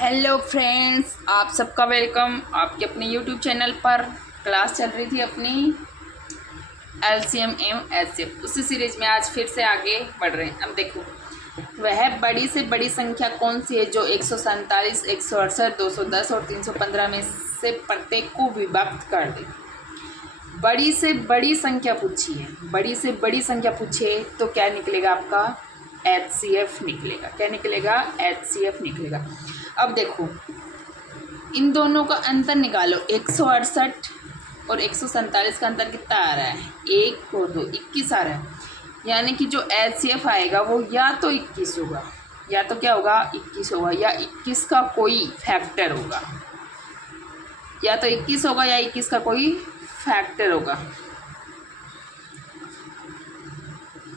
Hello friends, आप सबका welcome. आपके अपने यूट्यूब चैनल पर क्लास चल रही थी अपनी एलसीएम एवं एचसीएफ, उसी सीरीज में आज फिर से आगे बढ़ रहे हैं। अब देखो, वह बड़ी से बड़ी संख्या कौन सी है जो 147, 168, 210 और 315 में से प्रत्येक को विभक्त कर दे। बड़ी से बड़ी संख्या पूछी है, बड़ी से बड़ी संख्या पूछे तो क्या निकलेगा? आपका एचसीएफ निकलेगा। क्या निकलेगा? एचसीएफ निकलेगा। अब देखो, इन दोनों का अंतर निकालो। 168 और 147 का अंतर कितना आ रहा है? 1 और 2, 21 आ रहा है। यानी कि जो एचसीएफ आएगा वो या तो 21 होगा, या तो क्या होगा? 21 होगा, या 21 का कोई फैक्टर होगा। या तो 21 होगा या 21 का कोई फैक्टर होगा।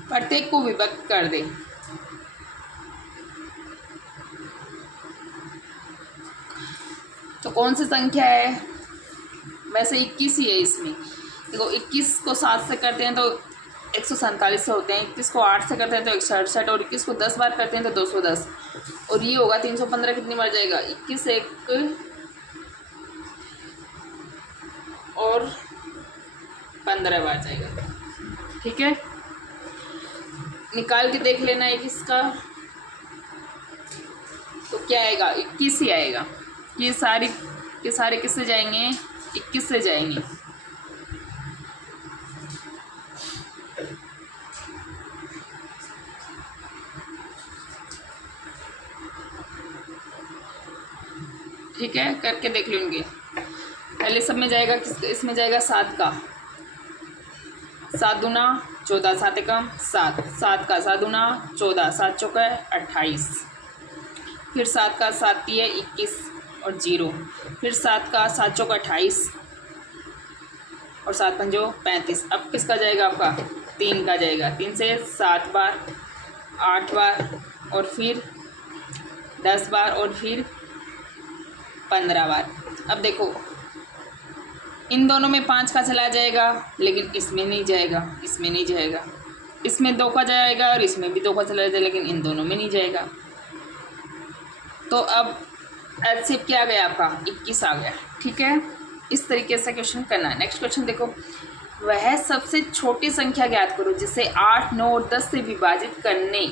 प्रत्येक को विभक्त कर दे। तो कौन सी संख्या है? वैसे 21 ही है इसमें। देखो, 21 को 7 से करते हैं तो 147 से होते हैं, 21 को 8 से करते हैं तो 168, और 21 को 10 बार करते हैं तो 210, और ये होगा 315 कितनी बार जाएगा? 21 एक और 15 बार जाएगा। ठीक है, निकाल के देख लेना 21 का, तो क्या आएगा? 21 ही आएगा। ये सारे किससे जाएंगे? 21 से जाएंगे। ठीक है, करके देख लेंगे। पहले सब में जाएगा, इसमें जाएगा 7 का 7 दूना 14, 7 एकम 7, 7 का 7 दूना 14, 7 चौका 28, फिर 7 का 7 है 21 और 0, फिर 7 का 7 चौका 28 और 7 पंजो 35। अब किसका जाएगा? आपका 3 का जाएगा। 3 से 7 बार, 8 बार, और फिर 10 बार, और फिर 15 बार। अब देखो, इन दोनों में 5 का चला जाएगा, लेकिन इसमें नहीं जाएगा, इसमें नहीं जाएगा। इसमें 2 का जाएगा और इसमें भी 2 का चला जाएगा, लेकिन इन दोनों में नहीं जाएगा। तो अब एचसीएफ क्या आ गया? आपका 21 आ गया। ठीक है, इस तरीके से क्वेश्चन करना है। नेक्स्ट क्वेश्चन देखो, वह सबसे छोटी संख्या ज्ञात करो जिसे 8, 9 और 10 से विभाजित करने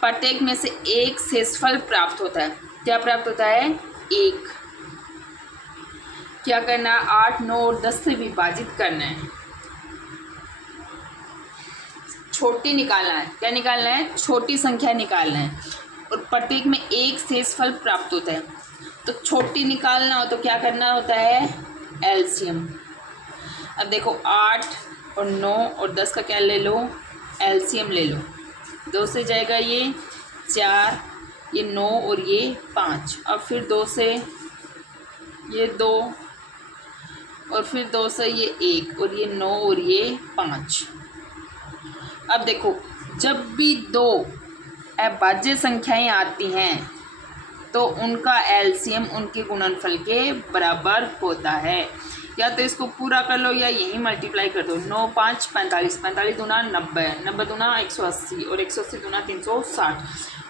प्रत्येक में से एक शेषफल प्राप्त होता है। क्या प्राप्त होता है? 1। क्या करना है? 8, 9 और 10 से विभाजित करना है, छोटी निकालना है। क्या निकालना है? छोटी संख्या निकालना है, और प्रत्येक में एक शेषफल प्राप्त होता है। तो छोटी निकालना हो तो क्या करना होता है? एलसीएम। अब देखो, 8 और 9 और 10 का क्या ले लो? एलसीएम ले लो। 2 से जाएगा ये 4, ये 9 और ये 5, अब फिर 2 से ये 2, और फिर 2 से ये 1, और ये 9 और ये 5। अब देखो, जब भी 2 अभाज्य संख्याएं आती हैं तो उनका एलसीएम उनके गुणनफल के बराबर होता है। या तो इसको पूरा कर लो या यही मल्टीप्लाई कर दो। 9, 5, 45, 45 दूना 90, 90 दूना 180, और 180 दूना 360,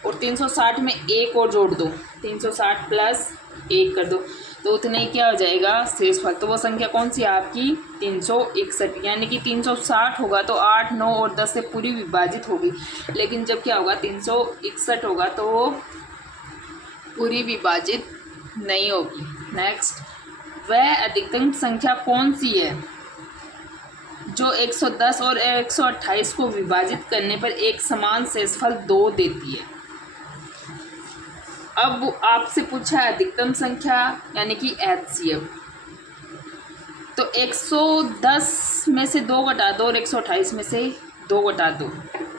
और 360 में 1 और जोड़ दो, 360 प्लस 1 कर दो, तो उतना ही क्या हो जाएगा? शेषफल। तो वो संख्या कौन सी है आपकी? 361। यानी कि 360 होगा तो 8, 9 और 10 से पूरी विभाजित होगी, लेकिन जब क्या होगा? 361 होगा तो वो पूरी विभाजित नहीं होगी। नेक्स्ट, वह अधिकतम संख्या कौन सी है जो 110 और 128 को विभाजित करने पर एक समान शेषफल 2 देती है? अब आपसे पूछा है अधिकतम संख्या यानी कि एचसीएफ। तो 110 में से 2 घटा दो और 128 में से 2 घटा दो,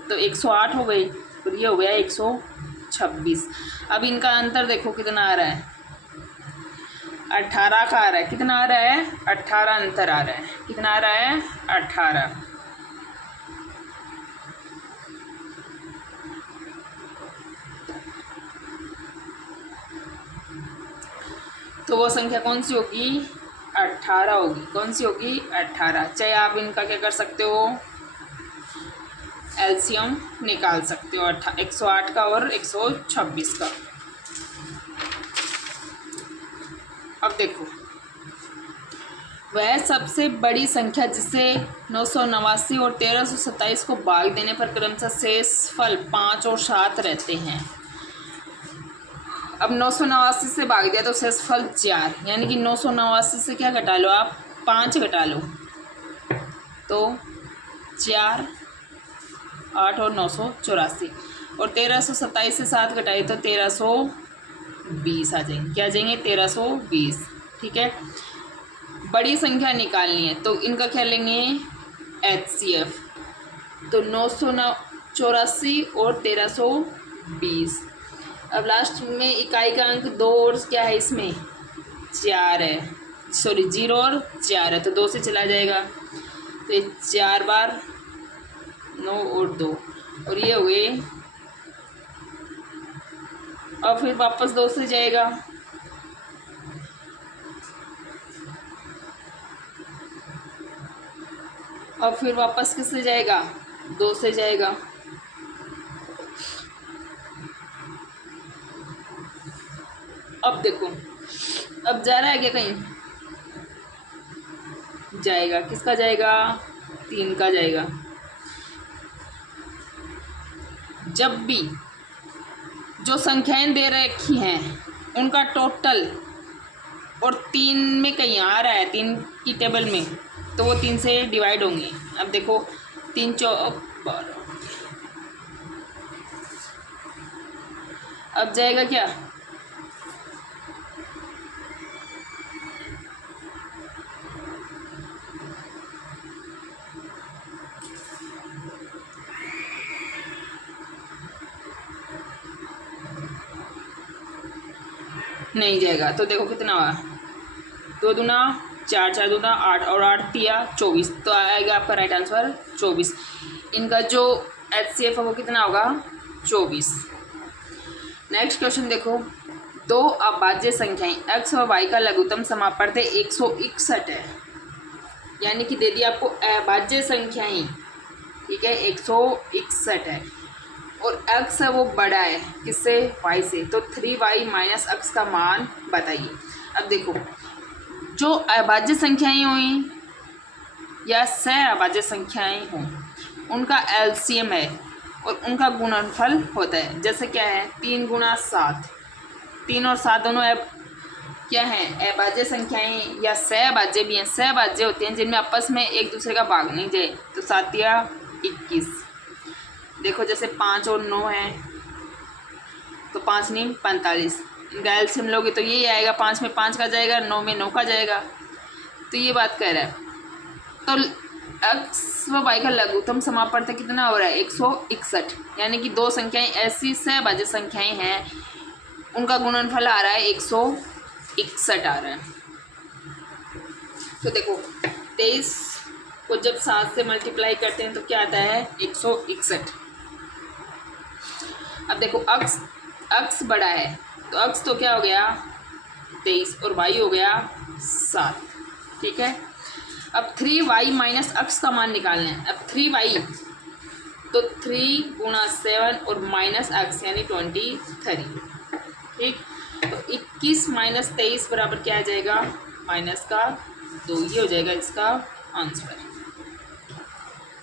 तो 108 हो गई, और ये हो गया 126। अब इनका अंतर देखो कितना आ रहा है? 18 का आ रहा है। कितना आ रहा है? 18 अंतर आ रहा है। कितना आ रहा है? 18। तो वो संख्या कौन सी होगी? 18 होगी। कौन सी होगी? 18। चाहे आप इनका क्या कर सकते हो? एलसीएम निकाल सकते हो 108 का और 126 का। देखो, वह सबसे बड़ी संख्या जिसे 989 और 1327 को भाग देने पर क्रमशः शेषफल 5 और 7 रहते हैं। अब 989 से भाग दिया तो शेषफल 4, यानी कि 989 से क्या घटा लो आप, 5 घटा लो तो 4, 8 और 984, और 1327 से 7 घटाए तो 1320 आ जाएंगे। क्या आ जाएंगे, 1320। ठीक है, बड़ी संख्या निकालनी है तो इनका क्या लेंगे, HCF। तो 984 और 1320। अब लास्ट में इकाई का अंक 2 और क्या है, इसमें 4 है, सॉरी 0 और 4 है, तो 2 से चला जाएगा, तो 4 बार 9 और 2, और ये हुए, और फिर वापस 2 से जाएगा, और फिर वापस किससे जाएगा, 2 से जाएगा। अब देखो, अब जा रहा है क्या कहीं, जाएगा, किसका जाएगा, 3 का जाएगा। जब भी जो संख्याएं दे रखी हैं उनका टोटल और 3 में कहीं आ रहा है, 3 की टेबल में, तो वो 3 से डिवाइड होंगे। अब देखो 3 चौक 12, अब जाएगा क्या, नहीं जाएगा, तो देखो कितना हुआ, 2 दूना 4, 4 दूना 8, और 8 दिया 24, तो आएगा आपका राइट आंसर 24। इनका जो HCF है वो कितना होगा, 24। नेक्स्ट क्वेश्चन देखो, 2 अभाज्य संख्याएं x व y का लघुत्तम समापवर्त 161 है, यानी कि दे दिया आपको अभाज्य संख्याएं, ठीक है, 161 है, और x है वो बड़ा है किससे, y से, तो 3y माइनस x का मान बताइए। अब देखो, जो अभाज्य संख्याएं हुई या सह अभाज्य संख्याएं हों, उनका LCM है और उनका गुणनफल होता है। जैसे क्या है, 3 गुणा 7, 3 और 7 दोनों क्या हैं, अभाज्य संख्याएं या सहभाज्य भी हैं। सहभाज्य होते हैं जिनमें आपस में एक दूसरे का भाग नहीं जाए, तो 7 या 21। देखो जैसे 5 और 9 है, तो 5 नहीं 45, इनका एलसीएम लोगे तो यही आएगा, 5 में 5 का जाएगा, 9 में 9 का जाएगा। तो ये बात कह रहा है। तो x व y का लघुत्तम समापवर्त कितना हो रहा है, 161, यानी कि 2 संख्याएं ऐसी सहभाज्य संख्याएं हैं, उनका गुणनफल आ रहा है 161 आ रहा है। तो देखो 23 को जब 7 से मल्टीप्लाई करते हैं तो क्या आता है, 161। अब देखो अक्स बड़ा है, तो अक्स तो क्या हो गया 23 और y हो गया 7, ठीक है। अब 3y माइनस अक्स का मान निकालना है। अब 3y तो 3 गुणा 7 और माइनस अक्स यानी 23, ठीक। तो 21 माइनस 23 बराबर क्या आ जाएगा, माइनस का 2, ये हो जाएगा इसका आंसर,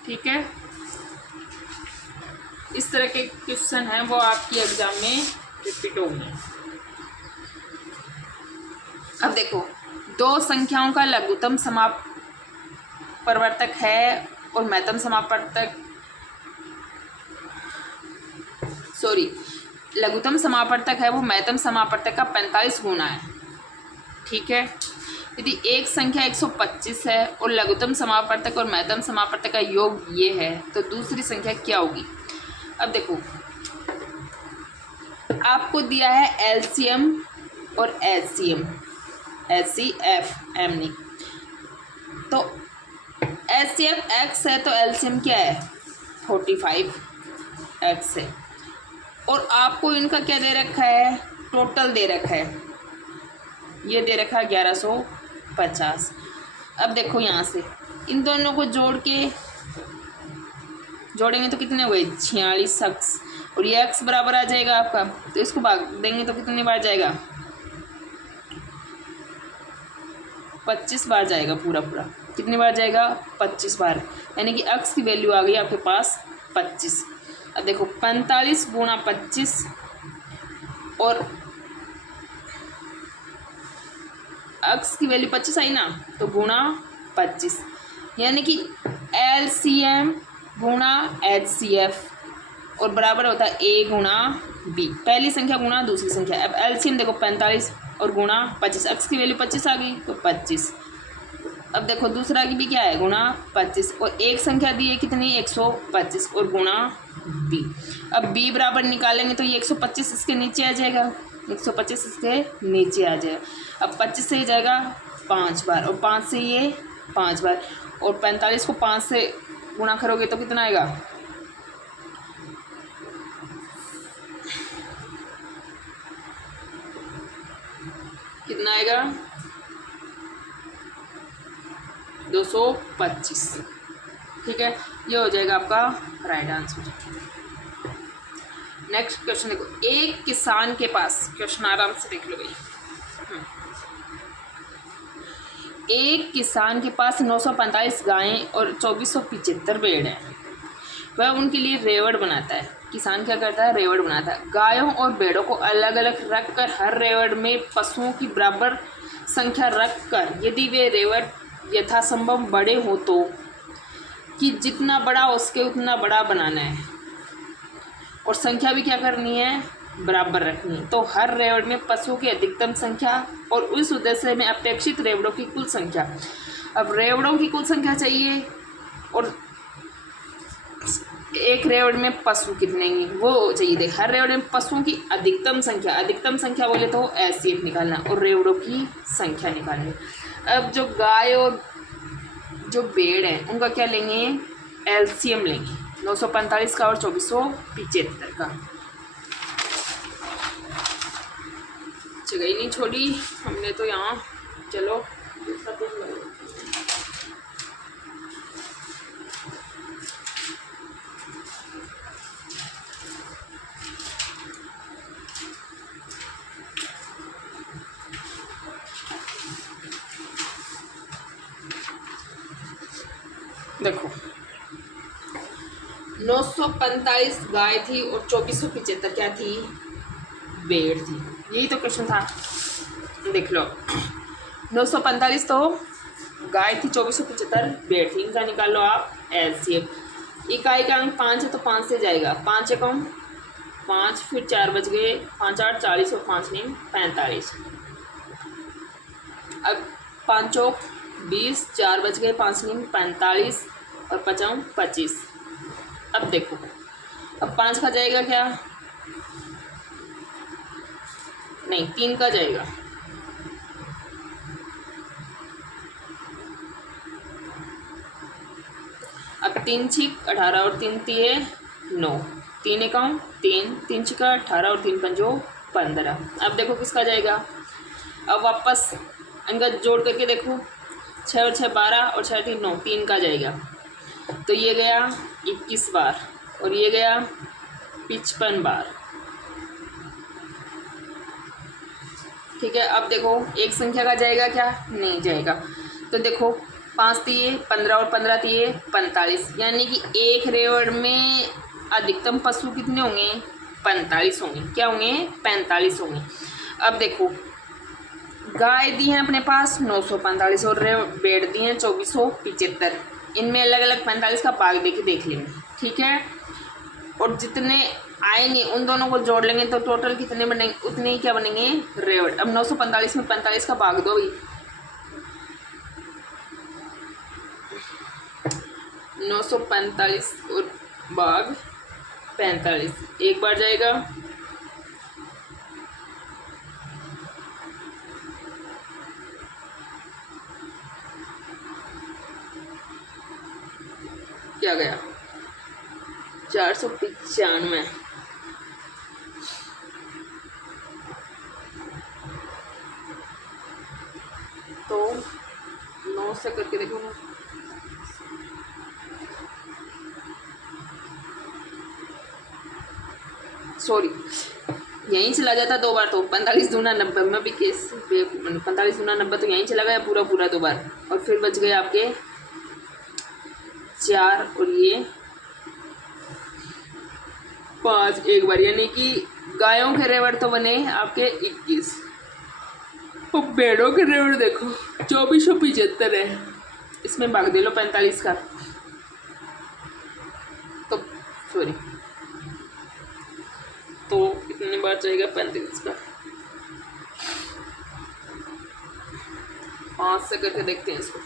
ठीक है। इस तरह के क्वेश्चन हैं वो आपकी एग्जाम में रिपीट होंगे। अब देखो 2 संख्याओं का लघुत्तम समापवर्तक है और महत्तम समापवर्तक, लघुत्तम समापवर्तक है वो महत्तम समापवर्तक का 45 गुना है, ठीक है। यदि एक संख्या 125 है और लघुत्तम समापवर्तक और महत्तम समापवर्तक का योग ये है, तो दूसरी संख्या क्या होगी। अब देखो आपको दिया है एलसीएम और एचसीएम, HCF नहीं, तो HCF x है तो एलसीएम क्या है 45x है, और आपको इनका क्या दे रखा है, टोटल दे रखा है, ये दे रखा है 1150। अब देखो यहाँ से इन दोनों को जोड़ेंगे तो कितने हुए 46x, और ये x बराबर आ जाएगा आपका, तो इसको भाग देंगे तो कितनी बार जाएगा 25 बार जाएगा पूरा पूरा। कितनी बार जाएगा? 25 बार, यानी कि x की वैल्यू आ गई आपके पास 25। अब देखो 45 गुणा 25 और x की वैल्यू 25 आई ना, तो गुणा 25, यानी कि LCM गुणा HCF और बराबर होता है A गुणा B। पहली संख्या गुणा दूसरी संख्या। अब LCM देखो 45 और गुणा 25, x की वैल्यू 25 आ गई तो 25। अब देखो दूसरा की भी क्या है? गुणा 25 और एक संख्या दी है कितनी? 125 और गुणा B। अब B बराबर निकालेंगे तो ये 125 इसके नीचे आ जाएगा, 125 इसके नीचे आ जाएगा। अब 25 से ही जाएगा 5 बार और 5 से ये 5 बार और 45 को 5 से गुणा करोगे तो कितना आएगा? कितना आएगा? 225। ठीक है, ये हो जाएगा आपका राइट आंसर। नेक्स्ट क्वेश्चन देखो, एक किसान के पास, क्वेश्चन आराम से देख लो भाई। एक किसान के पास 945 गायें और 2475 भेड़ हैं। वह उनके लिए रेवड़ बनाता है। किसान क्या करता है? रेवड़ बनाता है। गायों और भेड़ों को अलग अलग रख कर हर रेवड़ में पशुओं की बराबर संख्या रख कर यदि वे रेवड़ यथासंभव बड़े हो तो कि जितना बड़ा हो सके उतना बड़ा बनाना है और संख्या भी क्या करनी है? बराबर रखनी है। तो हर रेवड़ में पशुओं की अधिकतम संख्या और उस उद्देश्य में अपेक्षित रेवड़ों की कुल संख्या। अब रेवड़ों की कुल संख्या चाहिए और एक रेवड़ में पशु कितने हैं वो चाहिए। देख, हर रेवड़ में पशुओं की अधिकतम संख्या बोले तो HCF निकालना और रेवड़ों की संख्या निकालनी। अब जो गाय और जो भेड़ है उनका क्या लेंगे? LCM लेंगे, 945 का और 2475 का। जगह ही नहीं छोड़ी हमने तो यहाँ। चलो दूसरा प्रश्न देखो, 945 गाय थी और 2475 क्या थी? भेड़ थी। यही तो क्वेश्चन था, देख लो। 945 तो गाय थी, 2475 भेड़ थी। इनका निकाल लो आप LCM। इकाई का अंक 5 है तो 5 से जाएगा, 5 एकम 5, फिर 4 बज गए, 5 8 40 और 5 9 45। अब 5 चौक 20, 4 बज गए, 5 9 45 और 5 25। अब देखो, अब 5 का जाएगा क्या? नहीं, 3 का जाएगा। अब 3 छिक 18 और 3 तिये 9, 3 एकम 3, 3 छिका 18 और 3 पंजो 15। अब देखो किसका जाएगा? अब वापस इनका जोड़ करके देखो, 6 और 6 12 और 6 3 9, 3 का जाएगा तो ये गया 21 बार और ये गया 55 बार। ठीक है, अब देखो एक संख्या का जाएगा क्या? नहीं जाएगा। तो देखो 5 तिये 15 और 15 तिये 45, यानी कि एक रेवड़ में अधिकतम पशु कितने होंगे? 45 होंगे। क्या होंगे? 45 होंगे। अब देखो गाय दी हैं अपने पास 945 और भेड़ दी हैं 2475। इनमें अलग अलग 45 का भाग देके देख लेंगे। ठीक है, और जितने आए नहीं उन दोनों को जोड़ लेंगे तो टोटल कितने बनेंगे? उतने ही क्या बनेंगे? रेवड़। अब 945 में 45 का भाग दो भाई, 945 और भाग 45, एक बार जाएगा। क्या गया? 495। तो 9 से करके देखो ना, सॉरी यहीं चला जाता 2 बार, तो 45 दूना 90 में भी केस 45 दूना 90 तो यहीं चला गया पूरा पूरा 2 बार, और फिर बच गए आपके 4 और ये 5 एक बार, यानी कि गायों के रेवड़ तो बने आपके 21, और भेड़ों के रेवड़ देखो 2475 है, इसमें भाग दे लो 45 का, तो सॉरी तो कितनी बार जाएगा 35 का, 5 से करके देखते हैं इसको।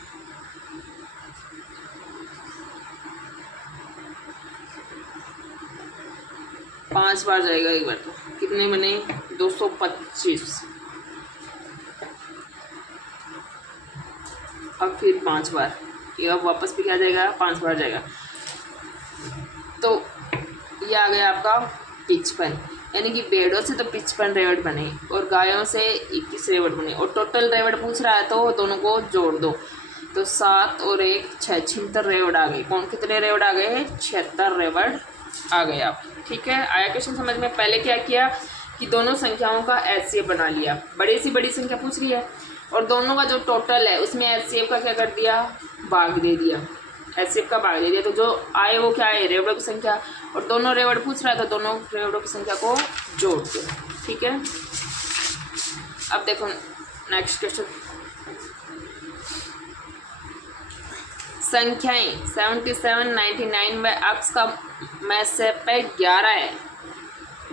पांच बार जाएगा एक बार, तो कितने बने 225, अब फिर 5 बार, ये अब वापस भी क्या जाएगा 5 बार जाएगा, तो ये आ गया आपका 55, यानी कि भेड़ों से तो 55 रेवड़ बने और गायों से 21 रेवड़ बने, और टोटल रेवड़ पूछ रहा है तो दोनों को जोड़ दो, तो 7 और 1 6 76 रेवड़ आ गए। कौन कितने रेवड़ आ गए 76 रेवड़ आ गए आप, ठीक है। आया क्वेश्चन समझ में। पहले क्या किया कि दोनों संख्याओं का एचसीएफ बना लिया, बड़ी सी बड़ी संख्या पूछ रही है और दोनों का जो टोटल है उसमें एचसीएफ का क्या कर दिया भाग दे दिया, एचसीएफ का भाग दे दिया, तो जो आए वो क्या है रेवड़ों की संख्या, और दोनों रेवड़ पूछ रहा है तो दोनों रेवड़ों की संख्या को जोड़ दो, ठीक है। अब देखो नेक्स्ट क्वेश्चन, संख्याएं 77 99 में अक्ष का में से पे 11 है,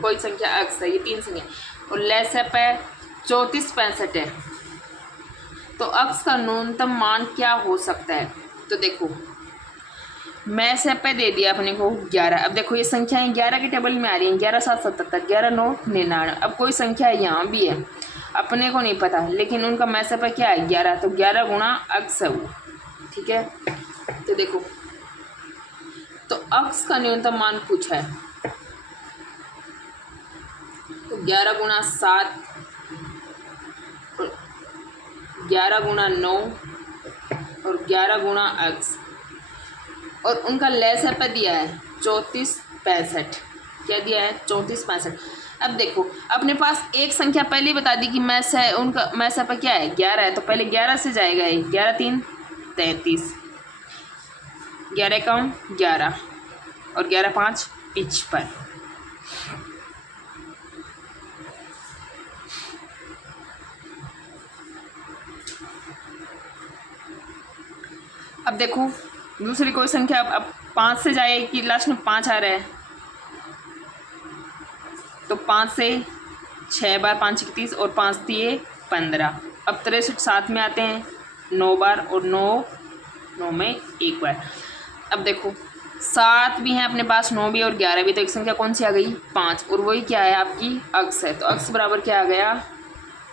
कोई संख्या अक्ष है, ये 3 संख्या, और ले से पे 34 65 है, तो अक्ष का न्यूनतम मान क्या हो सकता है। तो देखो मैं से पे दे दिया अपने को 11, अब देखो ये संख्याएं 11 के टेबल में आ रही हैं, 11 7 77 11 9 99, अब कोई संख्या यहाँ भी है अपने को नहीं पता, लेकिन उनका मैं से पे क्या है 11, तो 11 गुणा अक्ष है वो, ठीक है। तो देखो तो अक्ष का न्यूनतम मान पूछा है, तो 11 गुणा 7 और 11 गुणा 9 और 11 गुणा अक्ष, और उनका लेस पे दिया है 34 65, क्या दिया है 34 65। अब देखो अपने पास एक संख्या पहले ही बता दी कि मैस है, उनका मैस पे क्या है 11 है, तो पहले 11 से जाएगा ये 11 3 33, 11 कम 11 और 11 5 55। अब देखो दूसरी कोई संख्या, अब 5 से जाए कि लास्ट में 5 आ रहा है, तो 5 से 6 बार 5 31 और 5 दिए 15, अब 63 साथ में आते हैं 9 बार और 9 में 1 बार। अब देखो 7 भी हैं अपने पास, 9 भी और 11 भी, तो एक संख्या कौन सी आ गई 5, और वही क्या है आपकी अक्ष है, तो अक्ष बराबर क्या आ गया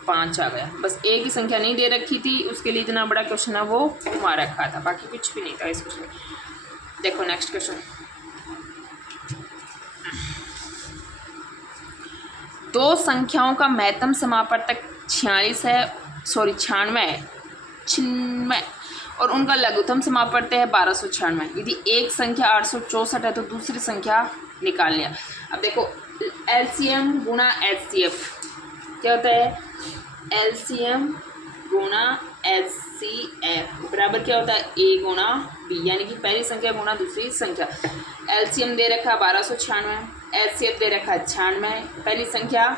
5 आ गया। बस एक ही संख्या नहीं दे रखी थी, उसके लिए इतना बड़ा क्वेश्चन है वो घुमा रखा था, बाकी कुछ भी नहीं था इस क्वेश्चन में। देखो नेक्स्ट क्वेश्चन, दो संख्याओं का महत्तम समापवर्तक 96 है 96 और उनका लघुत्तम समापवर्तक है 1296। यदि एक संख्या 864 है तो दूसरी संख्या निकाल लिया। अब देखो एलसीएम गुणा एचसीएफ क्या होता है, एलसीएम गुणा एचसीएफ बराबर क्या होता है ए गुणा बी, यानी कि पहली संख्या गुणा दूसरी संख्या। एलसीएम दे रखा 1296, एचसीएफ दे रखा 96, पहली संख्या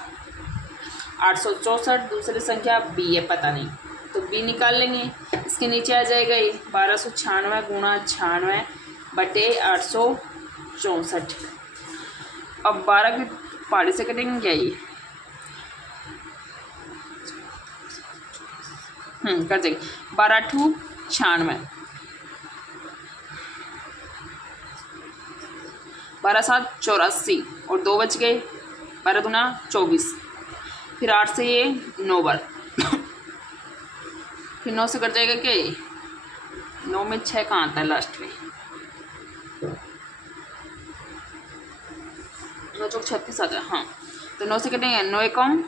864, दूसरी संख्या बी है पता नहीं, तो बी निकाल लेंगे। इसके नीचे आ जाएगा ये 1296 गुणा 96 बटे 864। अब 12 की पहाड़ी से कटेंगे क्या ये, कर देंगे 12 2 96, 12 7 84 और 2 बच गए, 12 दूना 24, फिर 8 से ये 9 बार, फिर 9 से कट जाएगा क्या ये, 9 में 6 कहाँ आता है लास्ट में, 9 चौक 36 आता है, हाँ तो 9 से कटेंगे, 9 कम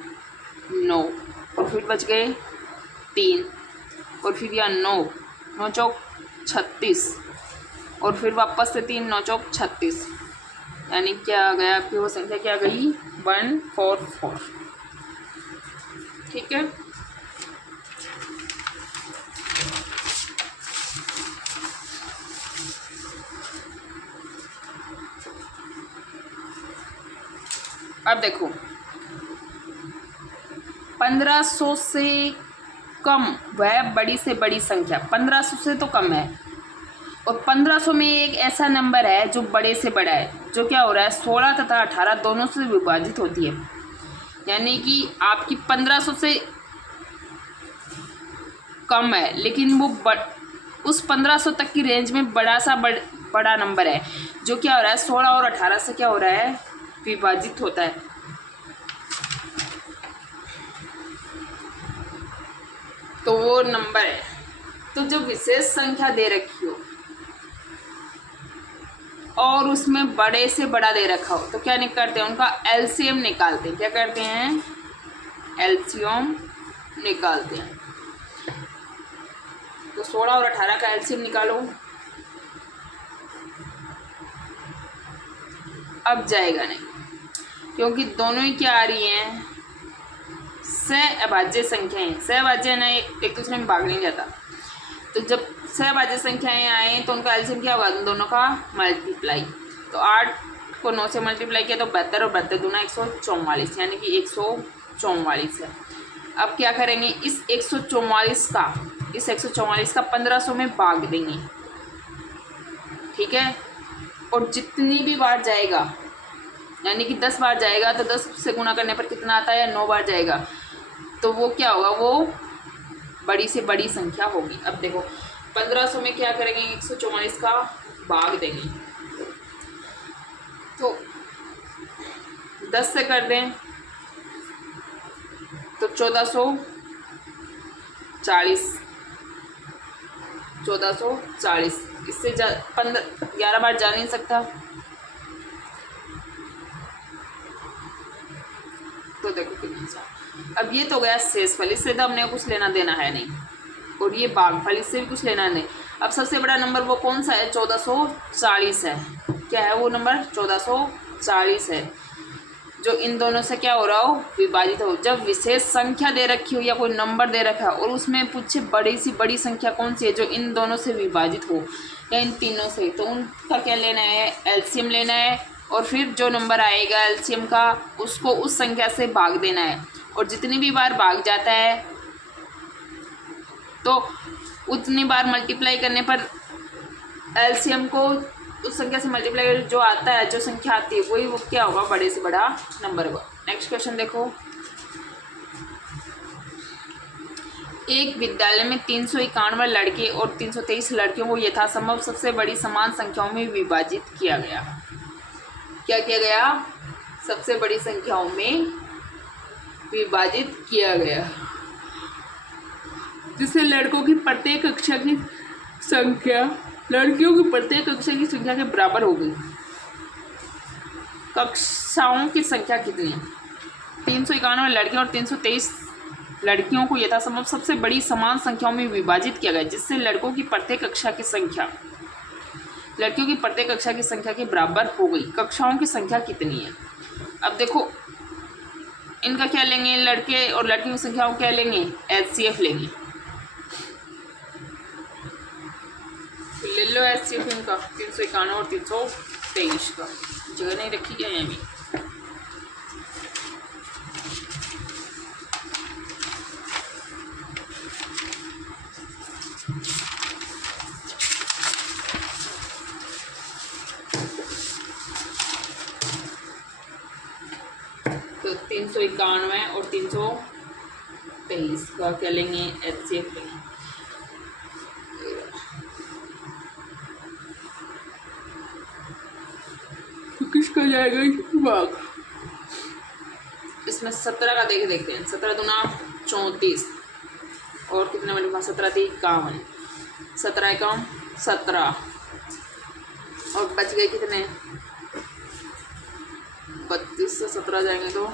9 और फिर बच गए 3 और फिर यह 9 चौक 36 और फिर वापस से 3 9 चौक 36, यानी क्या आ गया आपकी वो संख्या क्या आ गई 144। ठीक है, अब देखो 1500 से कम वह बड़ी से बड़ी संख्या, 1500 से तो कम है, और 1500 में एक ऐसा नंबर है जो बड़े से बड़ा है, जो क्या हो रहा है 16 तथा 18 दोनों से विभाजित होती है। यानी कि आपकी 1500 से कम है, लेकिन वो उस 1500 तक की रेंज में बड़ा नंबर है, जो क्या हो रहा है 16 और 18 से क्या हो रहा है विभाजित होता है। तो वो नंबर है। तो जो विशेष संख्या दे रखी हो और उसमें बड़े से बड़ा दे रखा हो, तो क्या करते हैं, उनका एलसीएम निकालते हैं। क्या करते हैं, एलसीएम निकालते हैं। तो 16 और 18 का एलसीएम निकालो। अब जाएगा नहीं, क्योंकि दोनों ही क्या आ रही हैं, सहअभाज्य संख्याएं। सहअभाज्य ना एक दूसरे में भाग नहीं जाता। तो जब सहअभाज्य संख्याएं आए तो उनका एलसीएम क्या होगा, दोनों का मल्टीप्लाई। तो 8 को 9 से मल्टीप्लाई किया तो 72 और 72 दूना 144, यानी कि 144 है। अब क्या करेंगे, इस 144 का 1500 में भाग देंगे। ठीक है, और जितनी भी बार जाएगा, यानी कि 10 बार जाएगा तो 10 से गुना करने पर कितना आता है, 9 बार जाएगा, तो वो क्या होगा, वो बड़ी से बड़ी संख्या होगी। अब देखो 1500 में क्या करेंगे, 144 का भाग देंगे। तो 10 से कर दें तो 1440, इससे 11 बार जा नहीं सकता। तो देखो कितना सा। अब ये तो गया शेषफल, इससे तो हमने कुछ लेना देना है नहीं, और ये भागफल, इससे भी कुछ लेना नहीं। अब सबसे बड़ा नंबर वो कौन सा है, 1440 है। क्या है वो नंबर, 1440 है, जो इन दोनों से क्या हो रहा हो, विभाजित हो। जब विशेष संख्या दे रखी हो या कोई नंबर दे रखा है और उसमें पूछे बड़ी से बड़ी संख्या कौन सी है जो इन दोनों से विभाजित हो या इन तीनों से, तो उनका क्या लेना है, एलसीएम लेना है, और फिर जो नंबर आएगा एलसीएम का उसको उस संख्या से भाग देना है। और जितनी भी बार भाग जाता है तो उतनी बार मल्टीप्लाई करने पर एलसीएम को उस संख्या से मल्टीप्लाई जो आता है, जो संख्या आती है वही वो क्या होगा, बड़े से बड़ा नंबर होगा। नेक्स्ट क्वेश्चन देखो, एक विद्यालय में 391 लड़के और 323 लड़कियों को यथासंभव सबसे बड़ी समान संख्याओं में विभाजित किया गया। क्या किया गया, सबसे बड़ी संख्याओं में विभाजित किया गया, जिससे लड़कों की प्रत्येक कक्षा की संख्या लड़कियों की प्रत्येक कक्षा की संख्या के बराबर हो गई। कक्षाओं की संख्या कितनी है, 391 लड़कियों और 323 लड़कियों को यथासंभव सबसे बड़ी समान संख्याओं में विभाजित किया गया, जिससे लड़कों की प्रत्येक कक्षा की संख्या लड़कियों की प्रत्येक कक्षा की संख्या के बराबर हो गई। कक्षाओं की संख्या कितनी है। अब देखो इनका क्या लेंगे, लड़के और लड़कियों की संख्याओं क्या लेंगे, एचसीएफ लेंगे। ले लो एचसीएफ इनका 391 और 323 का, जगह नहीं रखी क्या है अभी। तो 391 और 323 का क्या लेंगे, एचसीएफ लेंगे। तो किसका जाएगा भाग, इसमें 17 का देखते हैं। 17 दूना 34 और कितने बने, 17 थी 51, 17 एकम 17 और बच गए कितने, 32 से 17 जाएंगे तो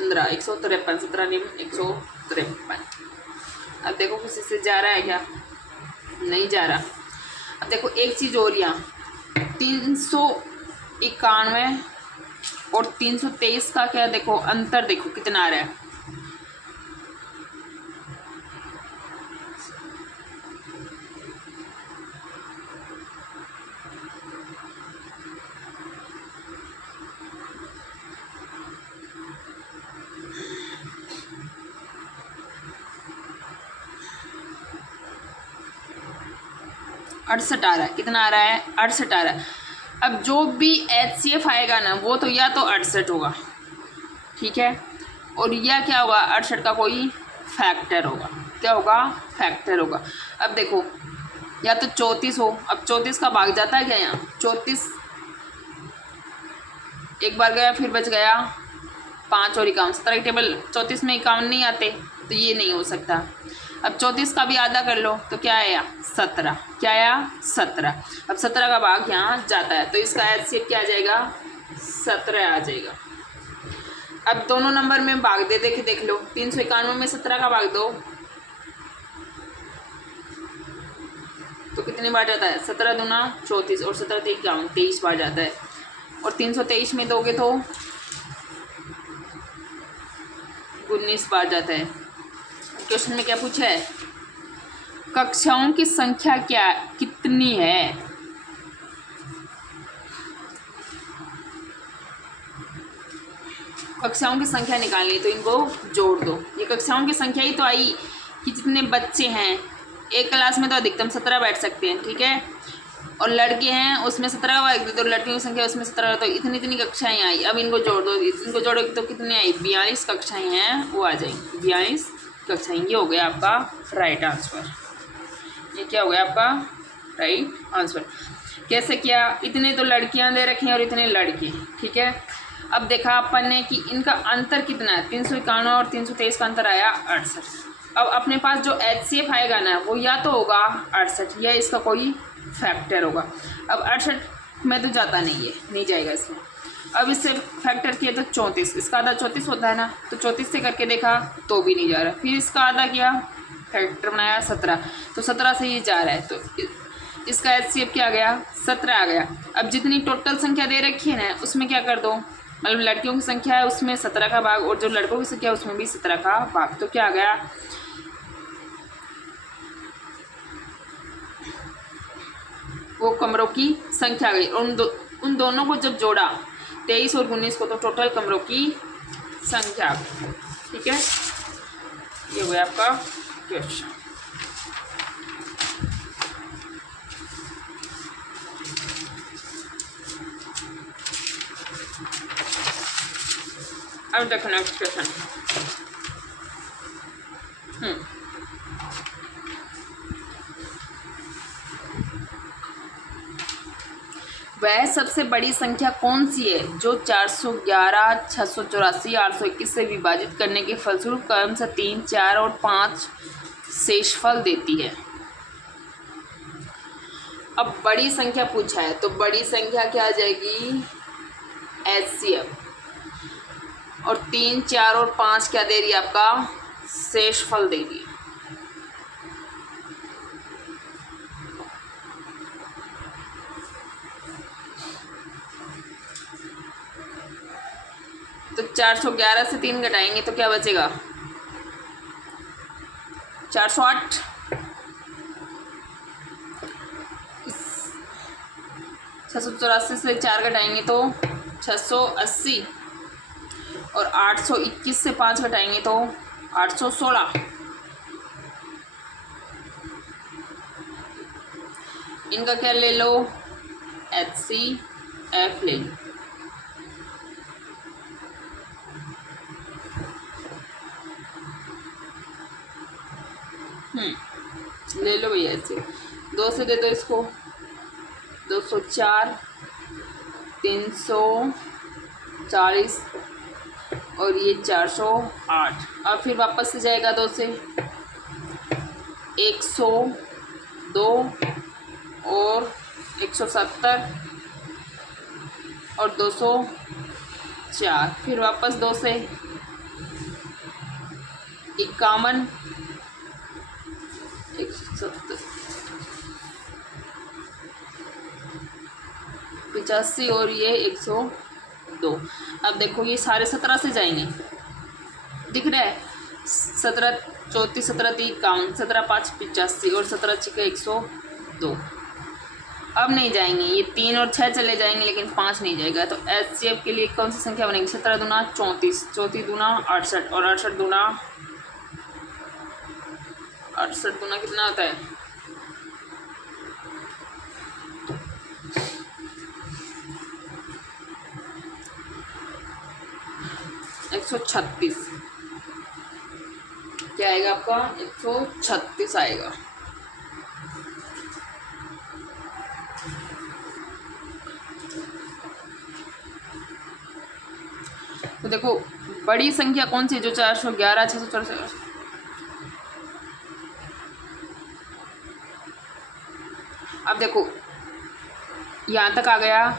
15, 153, 17 निम 153। अब देखो किसी से जा रहा है क्या, नहीं जा रहा। अब देखो एक चीज़ और, यहाँ 391 और 323 का क्या देखो अंतर, देखो कितना आ रहा है। अड़सठ आ रहा है, कितना आ रहा है, 68 आ रहा है। अब जो भी HCF आएगा ना वो तो या तो 68 होगा, ठीक है, और या क्या होगा 68 का कोई फैक्टर होगा। क्या होगा, फैक्टर होगा। अब देखो या तो 34 हो, अब 34 का भाग जाता है क्या यहाँ, 34 एक बार गया फिर बच गया 5 और 51, 17 की टेबल 34 में 51 नहीं आते, तो ये नहीं हो सकता। अब 34 का भी आधा कर लो तो क्या आया 17, क्या आया 17। अब 17 का भाग यहाँ जाता है तो इसका HCF क्या आ जाएगा 17 आ जाएगा। अब दोनों नंबर में भाग दे देख देख लो, 391 में 17 का भाग दो तो कितनी बार जाता है, 17 दूना 34 और 17 3 51, 23 बार जाता है। और 323 में दोगे तो 19 बार जाता है। क्वेश्चन में क्या पूछा है, कक्षाओं की संख्या क्या कितनी है। कक्षाओं की संख्या निकालनी है तो इनको जोड़ दो। ये कक्षाओं की संख्या ही तो आई कि जितने बच्चे हैं, एक क्लास में तो अधिकतम 17 बैठ सकते हैं, ठीक है, और लड़के हैं उसमें 17 बैठ तो लड़कियों की संख्या उसमें 17, तो इतनी इतनी कक्षाएं आई। अब इनको जोड़ दो, इनको जोड़ोगे तो कितने आई, 42 कक्षाएं हैं वो आ जाएंगी, 42 कक्षाएं। ये हो गया आपका राइट आंसर, ये क्या हो गया आपका राइट आंसर। कैसे किया, इतने तो लड़कियां दे रखी हैं और इतने लड़के, ठीक है। अब देखा अपन ने कि इनका अंतर कितना है, 351 और 323 का अंतर आया 68। अब अपने पास जो HCF आएगा ना वो या तो होगा 68 या इसका कोई फैक्टर होगा। अब 68 में तो जाता नहीं है, नहीं जाएगा इसमें। अब इससे फैक्टर किया तो 34, इसका आधा 34 होता है ना, तो 34 से करके देखा तो भी नहीं जा रहा, फिर इसका आधा किया फैक्टर बनाया 17, तो 17 से ये जा रहा है, तो इसका HCF क्या आ गया 17 आ गया। अब जितनी टोटल संख्या दे रखी है ना उसमें क्या कर दो, मतलब लड़कियों की संख्या है उसमें 17 का भाग और जो लड़कों की संख्या है उसमें भी 17 का भाग, तो क्या आ गया वो कमरों की संख्या आ गई। और उन दोनों को जब जोड़ा 23 और 19 को तो टोटल कमरों की संख्या आ गई, ठीक है। ये हुआ आपका क्वेश्चन। अब देखो नेक्स्ट क्वेश्चन। वह सबसे बड़ी संख्या कौन सी है जो 411, 684, 821 से विभाजित करने के फलस्वरूप क्रमशः 3, 4 और 5 शेषफल देती है। अब बड़ी संख्या पूछा है तो बड़ी संख्या क्या आ जाएगी HCF, और 3, 4 और 5 क्या दे रही है आपका शेषफल दे रही है। तो 411 से 3 घटाएंगे तो क्या बचेगा 408, 684 से 4 घटाएंगे तो 680, और 821 से 5 घटाएंगे तो 816। इनका क्या ले लो HCF ले लो। ले लो भैया ऐसे 2 से दे दो इसको, 204, 340 और ये 408। अब फिर वापस से जाएगा 2 से 102 और 170 और 204, फिर वापस 2 से 51, 170, 85 और ये 100 2। अब देखो ये सारे 17 से जाएंगे, दिख रहा है 17 34 17 3 51, 17 5 85 और 17 6 102। अब नहीं जाएंगे, ये 3 और 6 चले जाएंगे लेकिन 5 नहीं जाएगा। तो HCF के लिए कौन सी संख्या बनेगी? 17 दूना 34, 34 दूना 68 और 68 दूना कितना होता है? 136। क्या आएगा आपका? 136 आएगा। तो देखो बड़ी संख्या कौन सी जो 411 664। अब देखो यहाँ तक आ गया,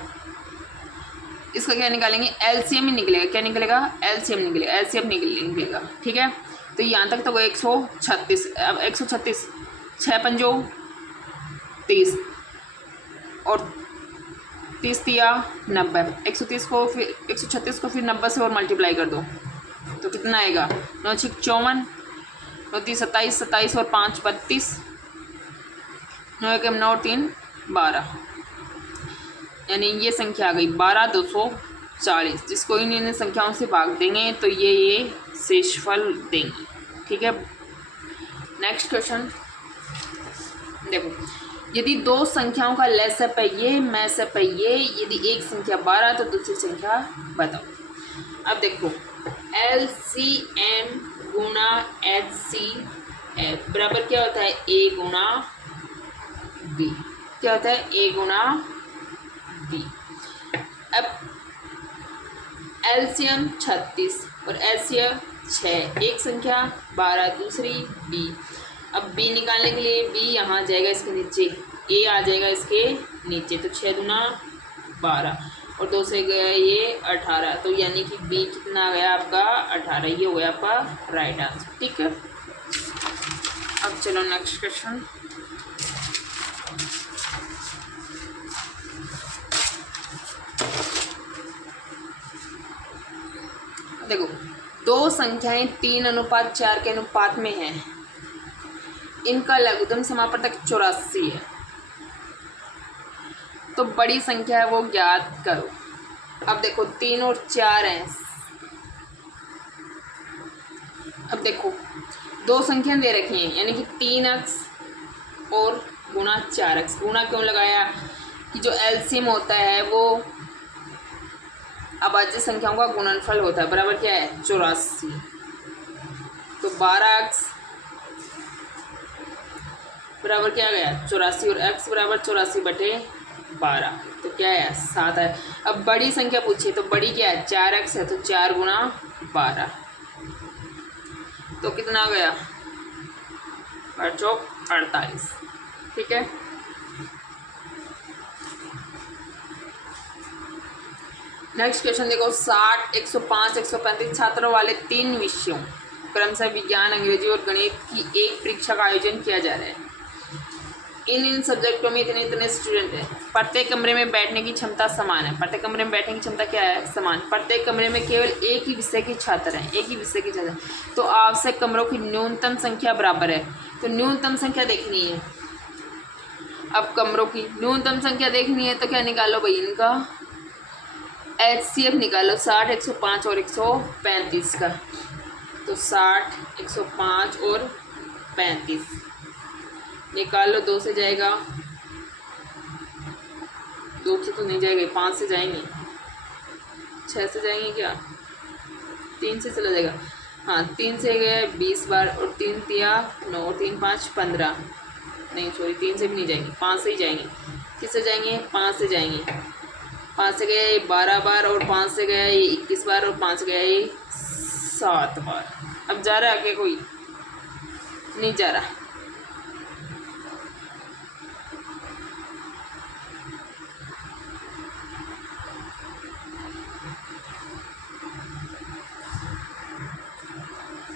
इसका क्या निकालेंगे? एलसीएम ही निकलेगा। क्या निकलेगा? एलसीएम निकलेगा, एलसीएम निकलेगा। ठीक है, तो यहाँ तक तो 136। अब 136 6 पंजो 30 और 30 दिया 90। 130 को फिर 136 को फिर 90 से और मल्टीप्लाई कर दो तो कितना आएगा? 9 6 54, 9 3 27, 27 और 5 32, 9 1 9 और 3 12, यानी ये संख्या आ गई 12240, जिसको इन संख्याओं से भाग देंगे तो ये शेषफल देंगे। ठीक है, नेक्स्ट क्वेश्चन देखो, यदि दो संख्याओं का लसअ ये मैसअ ये, यदि एक संख्या 12 तो दूसरी संख्या बताओ। अब देखो LCM गुना HCF बराबर क्या होता है? A Guna B। क्या होता है? A Guna B। अब LCM 36 और LCM 6, एक संख्या 12 दूसरी B। अब B निकालने के लिए B यहाँ जाएगा इसके नीचे, A आ जाएगा इसके नीचे, तो 6 दूना 12 और 2 से गया ये 18, तो यानी कि B कितना आ गया आपका? 18। ये हो गया आपका राइट आंसर। ठीक है, अब चलो नेक्स्ट क्वेश्चन। देखो दो संख्याएं 3:4 के अनुपात में हैं, इनका लघुत्तम समापवर्तक 84 है, तो बड़ी संख्या है वो ज्ञात करो। अब देखो 3 और 4 हैं। अब देखो दो संख्याएं दे रखी हैं, यानी कि 3x और गुना 4x। गुना क्यों लगाया? कि जो एलसीएम होता है वो अभाज्य संख्याओं का गुणनफल होता है, बराबर क्या है? 84। तो 12x बराबर क्या गया? 84 और x बराबर 84/12, तो क्या है? 7 है। अब बड़ी संख्या पूछिए तो बड़ी क्या है? 4x है, तो 4 गुना 12 तो कितना गया? 48। ठीक है, नेक्स्ट क्वेश्चन देखो 60 105 135 छात्रों वाले 3 विषयों क्रमशः विज्ञान, अंग्रेजी और गणित की एक परीक्षा का आयोजन किया जा रहा है। इन सब्जेक्टों में इतने स्टूडेंट हैं। प्रत्येक कमरे में बैठने की क्षमता समान है। प्रत्येक कमरे में बैठने की क्षमता क्या है? समान। प्रत्येक कमरे में केवल एक ही विषय के छात्र हैं, एक ही विषय के छात्र, तो आवश्यक कमरों की न्यूनतम संख्या बराबर है। तो न्यूनतम संख्या देखनी है। अब कमरों की न्यूनतम संख्या देखनी है तो क्या निकालो भाई? इनका HCF निकालो, 60 105 और 135 का। तो 60 105 और 35 निकालो, 2 से जाएगा, 2 से तो नहीं जाएगा, 5 से जाएंगे, 6 से जाएंगे, क्या 3 से चला जाएगा? हाँ 3 से गया 20 बार और 3 दिया 9 और 3 5 15, नहीं सॉरी 3 से भी नहीं जाएंगे, 5 से ही जाएंगे। किससे जाएंगे? 5 से जाएंगे। 5 से गया 12 बार और 5 से गया 21 बार और 5 से गया 7 बार। अब जा रहा है क्या? कोई नहीं जा रहा।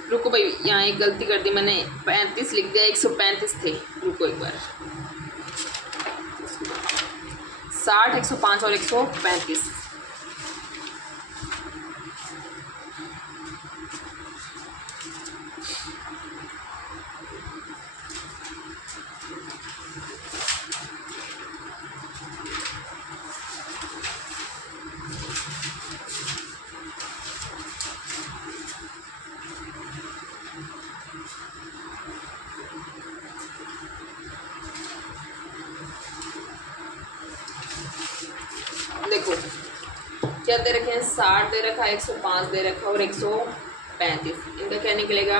रुको भाई, यहाँ एक गलती कर दी मैंने, 35 लिख दिया, 135 थे। रुको एक बार, 60 105 और 135 क्या दे रखे हैं, 60 दे रखा है, 105 दे रखा है और 135। इनका क्या निकलेगा,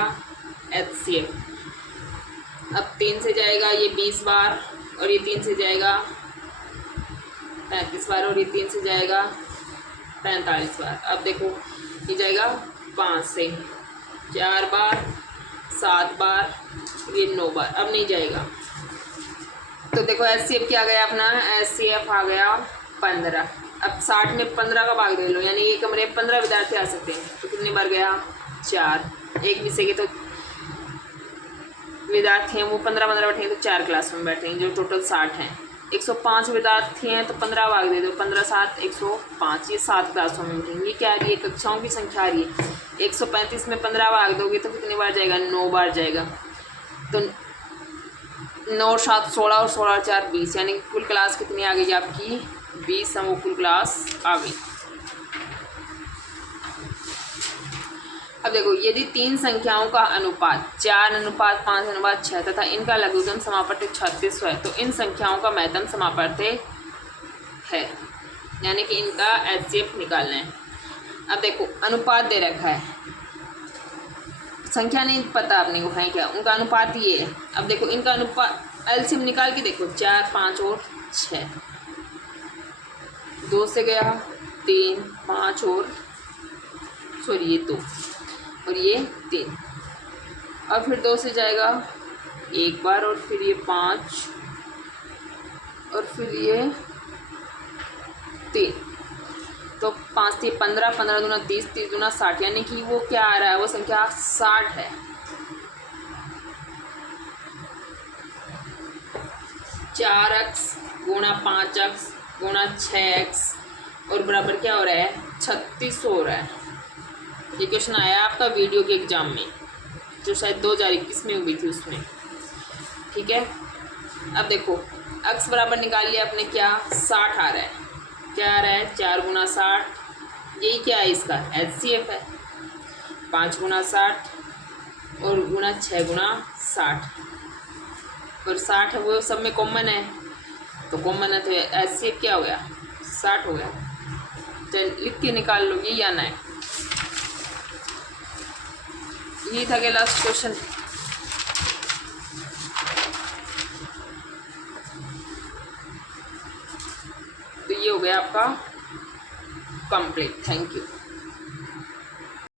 HCF। अब 3 से जाएगा ये 20 बार और ये 3 से जाएगा 35 बार और ये 3 से जाएगा 45 बार। अब देखो ये जाएगा 5 से 4 बार, 7 बार, ये 9 बार, अब नहीं जाएगा। तो देखो HCF क्या गया अपना, HCF आ गया 15। अब 60 में 15 का भाग दे लो, यानी ये कमरे 15 विद्यार्थी आ सकते हैं, तो कितनी बार गया, 4। एक मिसे के तो विद्यार्थी हैं वो 15 बैठेंगे तो 4 क्लास में बैठेंगे, जो टोटल 60 हैं। 105 विद्यार्थी हैं तो 15 भाग दे दो, 15 7 105, ये 7 क्लासों में बैठेंगे। ये क्या आ रही है, कक्षाओं की संख्या आ रही है। 135 में 15 भाग दोगे तो कितनी बार जाएगा, 9 बार जाएगा। तो 9 7 16 और 16 4 20, यानी कुल क्लास कितनी आ गई आपकी, 20 वो कुल क्लास आ गई। अब देखो यदि 3 संख्याओं का अनुपात 4:5:6 तथा इनका लघुत्तम समापत्ति 3600 है, तो इन संख्याओं का महत्तम समापत्ति है, यानी कि इनका HCF निकालना है। अब देखो अनुपात दे रखा है, संख्या नहीं पता अपने को है क्या, उनका अनुपात ये है। अब देखो इनका अनुपात LCM निकाल के देखो, 4 5 और 6, 2 से गया 3 5 और सॉरी ये 2 और ये 3, और फिर 2 से जाएगा 1 बार और फिर ये 5 और फिर ये 3, तो 5 3 15, 15 दूना 30, 30 दूना 60, यानी कि वो क्या आ रहा है, वो संख्या 60 है। चार एक्स गुणा 5x गुणा 6x और बराबर क्या हो रहा है, 3600 हो रहा है। ये क्वेश्चन आया आपका वीडियो के एग्जाम में, जो शायद 2021 में हुई थी उसमें, ठीक है। अब देखो x बराबर निकाल लिया अपने, क्या 60 आ रहा है, क्या आ रहा है, 4 गुना 60, यही क्या है इसका HCF है। 5 गुना 60 और गुना 6 गुना 60 और 60 है वो सब में कॉमन है, तो कॉमन है तो HCF क्या हो गया, 60 हो गया। चल लिख के निकाल लो, ये आना है। ये था कि लास्ट क्वेश्चन। तो ये हो गया आपका कंप्लीट। Thank you.